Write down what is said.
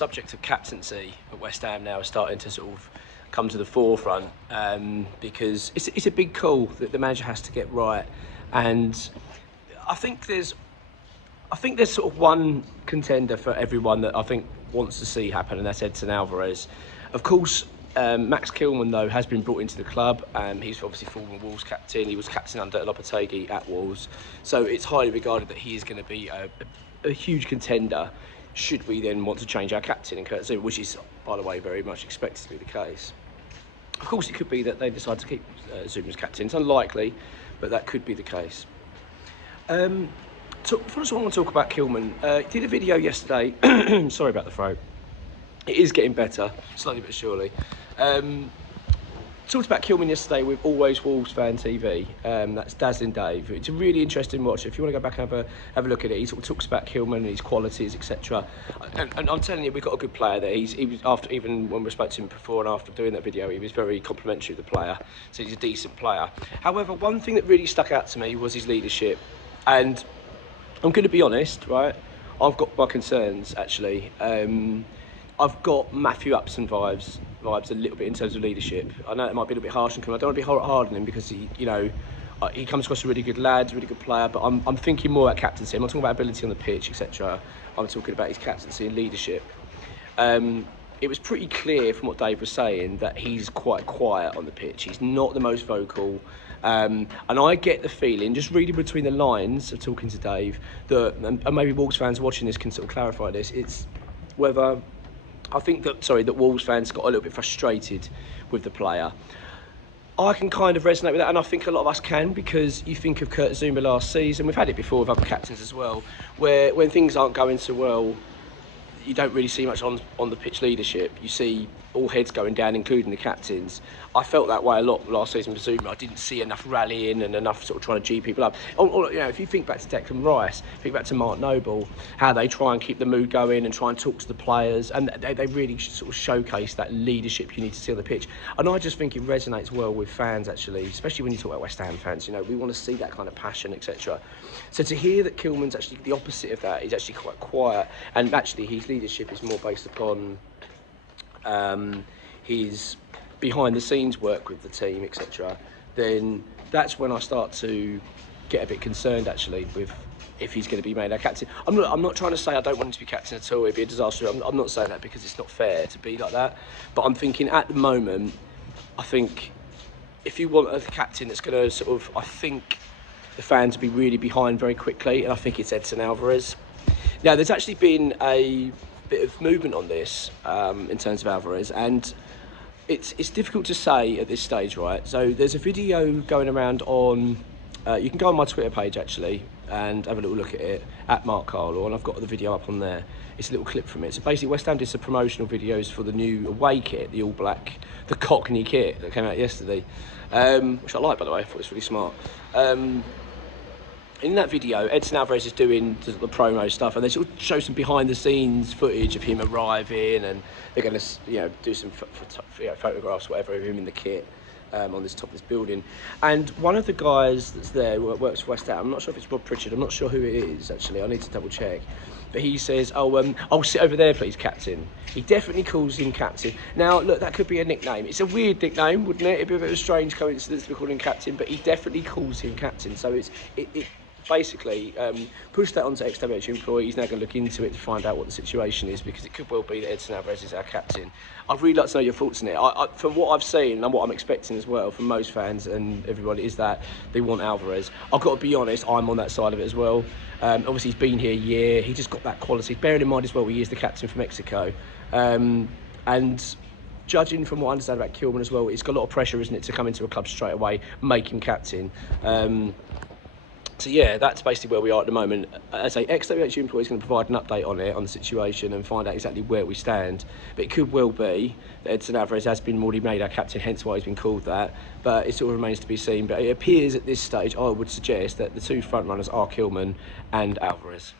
subject of captaincy at West Ham now is starting to sort of come to the forefront, because it's a big call that the manager has to get right, and I think there's sort of one contender for everyone that I think wants to see happen, and that's Edson Alvarez. Of course, Max Kilman, though, has been brought into the club. He's obviously former Wolves captain. He was captain under Lopetegui at Wolves. So it's highly regarded that he is going to be a huge contender should we then want to change our captain in Kurt Zouma, which is, by the way, very much expected to be the case. Of course, it could be that they decide to keep Zouma as captain. It's unlikely, but that could be the case. So first, I want to talk about Kilman. Did a video yesterday. Sorry about the throat. It is getting better, slowly but surely. Talked about Kilman yesterday with Always Wolves Fan TV. That's Dazzling Dave. It's a really interesting watch. If you want to go back and have a look at it, he sort of talks about Kilman and his qualities, etc. And I'm telling you, we've got a good player there. He was, after, even when we spoke to him before and after doing that video, he was very complimentary of the player. So he's a decent player. However, one thing that really stuck out to me was his leadership. And I'm going to be honest, right? I've got my concerns, actually. I've got Matthew Upson vibes a little bit in terms of leadership. I know it might be a little bit harsh on him. I don't want to be hard on him because he comes across a really good lad, really good player. But I'm thinking more about captaincy. I'm not talking about ability on the pitch, etc. I'm talking about his captaincy and leadership. It was pretty clear from what Dave was saying that he's quite quiet on the pitch. He's not the most vocal. And I get the feeling, just reading between the lines of talking to Dave, that, and maybe Wolves fans watching this can sort of clarify this, it's whether, I think that Wolves fans got a little bit frustrated with the player. I can kind of resonate with that, and I think a lot of us can, because you think of Kurt Zouma last season, we've had it before with other captains as well, where when things aren't going so well, you don't really see much on the pitch leadership. You see all heads going down, including the captains. I felt that way a lot last season with Zouma. I didn't see enough rallying and enough sort of trying to G people up. Or, if you think back to Declan Rice, think back to Mark Noble, how they try and keep the mood going and try and talk to the players, and they really sort of showcase that leadership you need to see on the pitch. And I just think it resonates well with fans, actually, especially when you talk about West Ham fans. We want to see that kind of passion, etc. So to hear that Kilman's actually the opposite of that, he's actually quite quiet, and actually his leadership is more based upon his behind-the-scenes work with the team, etc., then that's when I start to get a bit concerned, actually, with if he's going to be made our captain. I'm not trying to say I don't want him to be captain at all. It'd be a disaster. I'm not saying that because it's not fair to be like that. But I'm thinking at the moment, I think if you want a captain that's going to sort of, I think the fans will be really behind very quickly, and I think it's Edson Alvarez. Now, there's actually been a bit of movement on this in terms of Alvarez, and it's difficult to say at this stage, right? So there's a video going around on, you can go on my Twitter page actually and have a little look at it, at Mark Carlo, and I've got the video up on there. It's a little clip from it. So basically West Ham did some promotional videos for the new away kit, the all black, the Cockney kit that came out yesterday, which I like, by the way. I thought it was really smart. In that video, Edson Alvarez is doing the promo stuff, and they sort of show some behind-the-scenes footage of him arriving, and they're going to, do some photographs, whatever, of him in the kit on this top of this building. And one of the guys that's there who works for West Ham, I'm not sure if it's Rob Pritchard, I'm not sure who it is actually. I need to double check. But he says, "Oh, sit over there, please, Captain." He definitely calls him Captain. Now, look, that could be a nickname. It's a weird nickname, wouldn't it? It'd be a bit of a strange coincidence to be calling him Captain, but he definitely calls him Captain. So it basically push that onto XWH employee. He's now going to look into it to find out what the situation is, because it could well be that Edson Alvarez is our captain. I'd really like to know your thoughts on it. From what I've seen and what I'm expecting as well from most fans and everybody, is that they want Alvarez. I've got to be honest, I'm on that side of it as well. Obviously, he's been here a year. He just got that quality. Bearing in mind as well, he is the captain for Mexico. And judging from what I understand about Kilman as well, it's got a lot of pressure, isn't it, to come into a club straight away, make him captain. So yeah, that's basically where we are at the moment. As a XWH employee is going to provide an update on it, on the situation, and find out exactly where we stand. But it could well be that Edson Alvarez has been already made our captain, hence why he's been called that. But it sort of remains to be seen. But it appears at this stage, I would suggest that the two front runners are Kilman and Alvarez.